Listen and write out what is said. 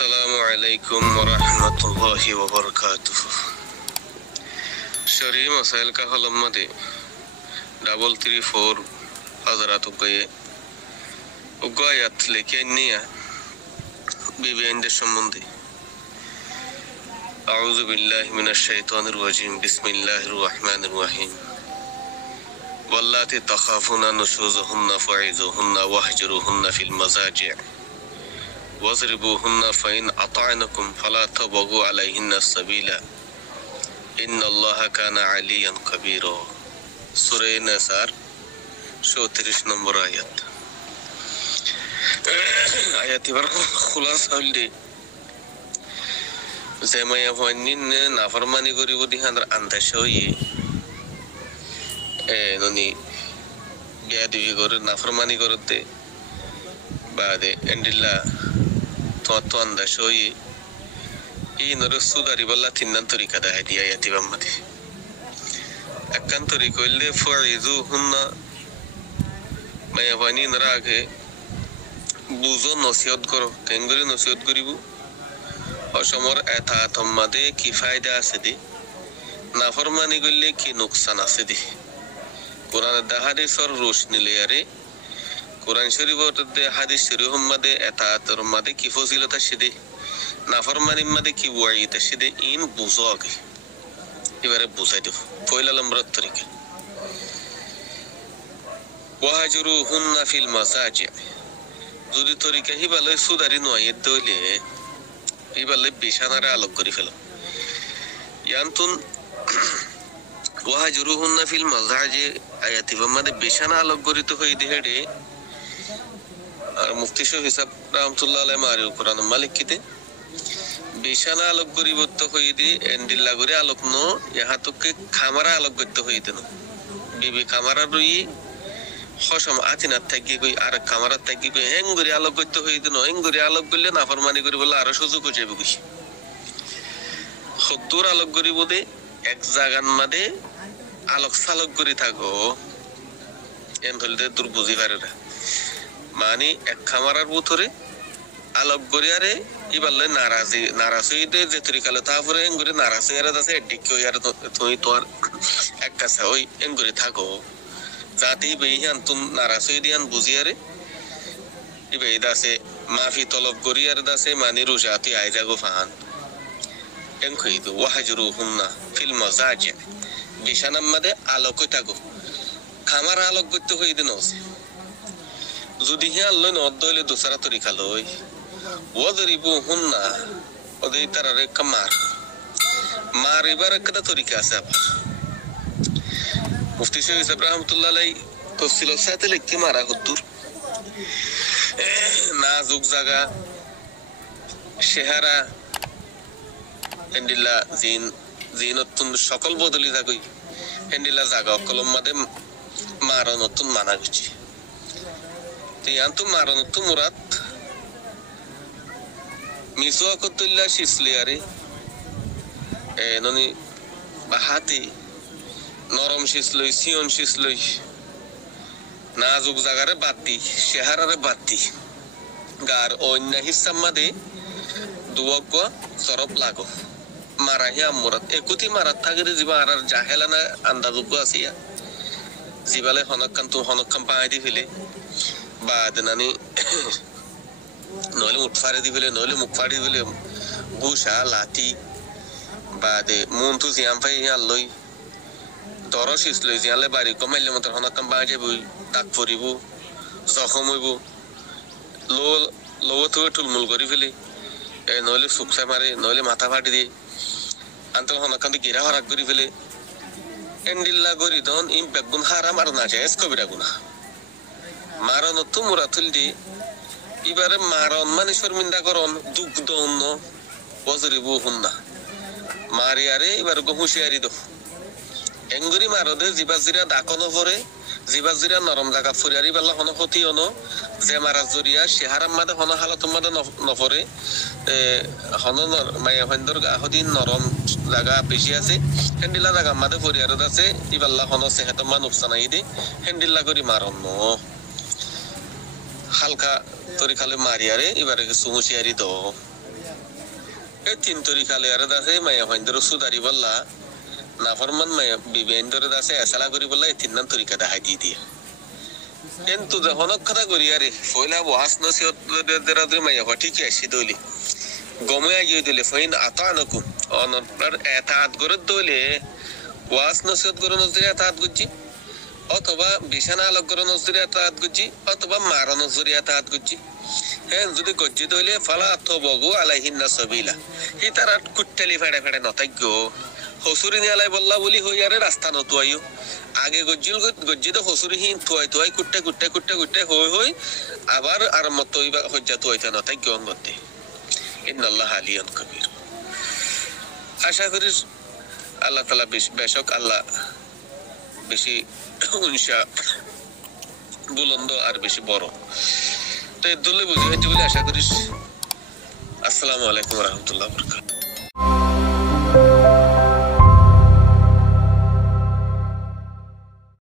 আসসালামু আলাইকুম ওয়া রাহমাতুল্লাহি ওয়া বারাকাতুহু। শরী মাসাইল কা হলম মদে 334 हज़रात उगए उगायात लेके निया বিবেন্দ্র সম্বন্ধে। আউযু বিল্লাহি মিনাশ শাইতানির রাজিম। বিসমিল্লাহির রহমানির রহিম। ওয়াল্লাতি তাখাফুনা নুশুযুহুন্না ফাইযুহুন্না ওয়াহজুরুহুন্না ফিল মাযাজি' ওয়াজরিবুহুন্না ফাইন আতা'নাকুম ফালা তাবগু আলাইহিন্না সাবিলা ইন্নাল্লাহা কানা আলিয়ান কাবীরা। সূরা নিসার 34 নম্বর আয়াত। আয়াতিবার খুলাসা হইলে যেমায়া হইনিন নাফরমানি করিব দিহানর আন্দাজ হইয়ে ননি বিয়াদিবি করে নাফরমানি করতে বাদে এন্ডিল্লা তো আন্দাজ হইয়ে এই নর সুদারি বল্লা তিননান তরিকা দেখাই দিয়া আয়াতিবার মধ্যে একখান তরিকা হইলে ফাইযুহুন্না মায়া হইনি নরা আগে বুঝো নসিহত করো। কেঙ্গুরি নসিহত করিব অসমর এতাত মাদে কি ফায়দা আছে দি, নাফরমানি করলে কি নুকসান আছে দি। কোরআনের দা হাদিসের রোশনি লিয়ারে কোরআন শরীফের দে হাদিস শরীফ মাদে এতাতর মাদে কি ফজিলত আছে দি, নাফরমানি মাদে কি ওয়াইদ আছে দি। ইন বুঝো আগে এবারে বুঝাই দেব পয়লা নম্বর তরিকা। ওয়াহজুরুহুন্না ফিল মাযাজি'। যদি তরিকা হিবালে সুদারি নয় দইলে হিবালে বিছানারে আলোক করে ফেলো। ইয়ান্তুন ওয়াহজুরুহুন্না ফিল মাযাজি' আয়াতি মানে বিছানা আলোক করিতে হই দেহেডে। আর মুফতি শাহ হিসাব রাহমাতুল্লাহ আলাইহি মারি কোরআন মালিক কিতে বিছানা আলোক করিবত হই দি এন্ডিল্লা করে আলোক ন ইহা তোকে খামারা আলোক করতে হই দেন। বিবি খামারা রই হসম আতিনাত থাকি কই আর কামারাত থাকি কই হেঙ্গুরি আলোক করতে হইতে ন। হেঙ্গুরি আলোক করলে নাফরমানি করি বলে আরো সুযোগ হয়ে যাবে কই সত্তর আলোক করি বোধে এক জাগান মাদে আলোক সালোক করি থাকো এন হলতে তোর বুঝি পারে না। মানে এক খামারার ভিতরে আলোক করি আরে ইবালে নারাজ হইতে যে তরিকালে তারপরে হেঙ্গুরি নারাজ হয়ে আছে এডিক কই আর তুমি তোর এক কাছে ওই হেঙ্গুরি থাকো जाती बेहियान तुम नारासई दियान बुझियारे इबे दासे माफी तलब करियार दासे मानी रुजाती आइ जागो फाहान एंखइदु वाहजुरुहुन्ना फिल माजाजि' बिशानाम मादे आलोक थागो खामार आलोक करते हई दिन আছে যদি হিয়ান লই নদলে দুসরা তরিকা লই ওয়াজরিবুহুন্না ওদে তারারে কামার মারিবার একটা তরিকা আছে। মুফতি শাহ হিসাব রাহমাতুল্লাহ আলাইহি তফসিলের সাথে লিখতে মারা হুদ্দুর নাজুক জায়গা শেহারা হেন্ডিল্লা জিনতুন সকল বদলি থাকই হেন্ডিল্লা জায়গা কলম মাদে মারনতুন মানা গেছি। তো মারনত মুরাদ মিসওয়াকুল্লাহ শিসলিয়ারে ননি বাহাতি নরম শিসলই সিয়ন শিসলই নাজুক জায়গারে বাদ দি শেহারারে বাদ দি গার অন্য হিসাব মাদে দুয়াক সরব লাগো মারাহি আমরাত একুতি মারাত থাকরে জিবা আর জাহেলানা আন্দাজুগ আসিয়া জিবালে হনকান পাই দি ফেলে বাদ নানি নইলে উঠফারে দি ফেলে নইলে মুখ ফাড়ি ফেলে বুশা লাঠি বাদে মন্তু জিয়াম পাই হিয়াল লই দরশিস লই জিয়ালে বাড়ি কমাইলে মত হনকাম বাজে বই তাক পরিব জখম হইব লবত টুলমুল করি ফেলে নইলে সুকসা মারে নইলে মাথা ফাটি দিয়ে আন্তর হনকান গিরা হরাক করি ফেলে এন্ডিল্লা করি দন ইম বেগুন হারাম আর না যায় কবিরা গুনা মারন তো মুরাতুল দি এবারে মারন মানে শর্মিন্দা করন দুঃখ দন ওয়াজরিবুহুন্না মারিয়ারে এবার হুঁশিয়ারি দো এঙ্গুরি মারদে জিবাজিরা দাকনো পরে জিবাজিরা নরম জায়গা ফুরিয়ারি বেলা হন ক্ষতি হনো যে মারা জরিয়া শেহারাম মাদে হন হালত মাদে নপরে হন মায়া হন্দর আহদিন নরম জায়গা বেশি আছে হেন্ডিলা জায়গা মাদে ফুরিয়ারত আছে ইবাল্লা হন সেহেত মা নুকসান আই দে হেন্ডিল্লা করি মারন হালকা তরি খালে মারিয়ারে এবারে কিছু হুঁশিয়ারি দো এই তিন তরিকা লেয়ারে দাসে মায়া ফাইন্দর সুদারি বললা না ফরমান মায়া বিবেন্দরে দাসে এসালা করি বললা এই তিন নাম তরিকা দেখাই দিয়ে কিন্তু যখন কথা করি আরে ফয়লা ওয়াস নসিহত দে মায়া ঠিকই আসি দলি গমে গিয়ে দিলে ফাইন আতানুকুম অনর এতাত করে দলে ওয়াস নসিহত করে নজরে এতাত গুজি অথবা বিছানা আলোক করে নজরে এতাত গুজি অথবা মারা নজরে এতাত গুজি হ্যাঁ যদি গজ্জিত হইলে ফালা তবগু আলাইহিন্না সাবিলা হি তারা কুট্টালি ফেড়ে ফেড়ে নতাজ্ঞ হসুরি নিয়ালাই বললা বলি হই আরে রাস্তা নতুয়াইও আগে গজ্জিত হসুরি হিন তুয়াই কুট্টে কুট্টে কুট্টে কুট্টে হই আবার আর মত হইবা হজ্জা তুয়াইতে নতাজ্ঞ অঙ্গতে ইন্নাল্লাহ আলিয়ুন কবির। আশা করি আল্লাহ তাআলা বেশক আল্লাহ বেশি উনসা বুলন্দ আর বেশি বড় তো এর দলে বুঝে বলে আশা করি। আসসালামু আলাইকুম ওয়া রাহমাতুল্লাহি ওয়া বারাকাতুহু।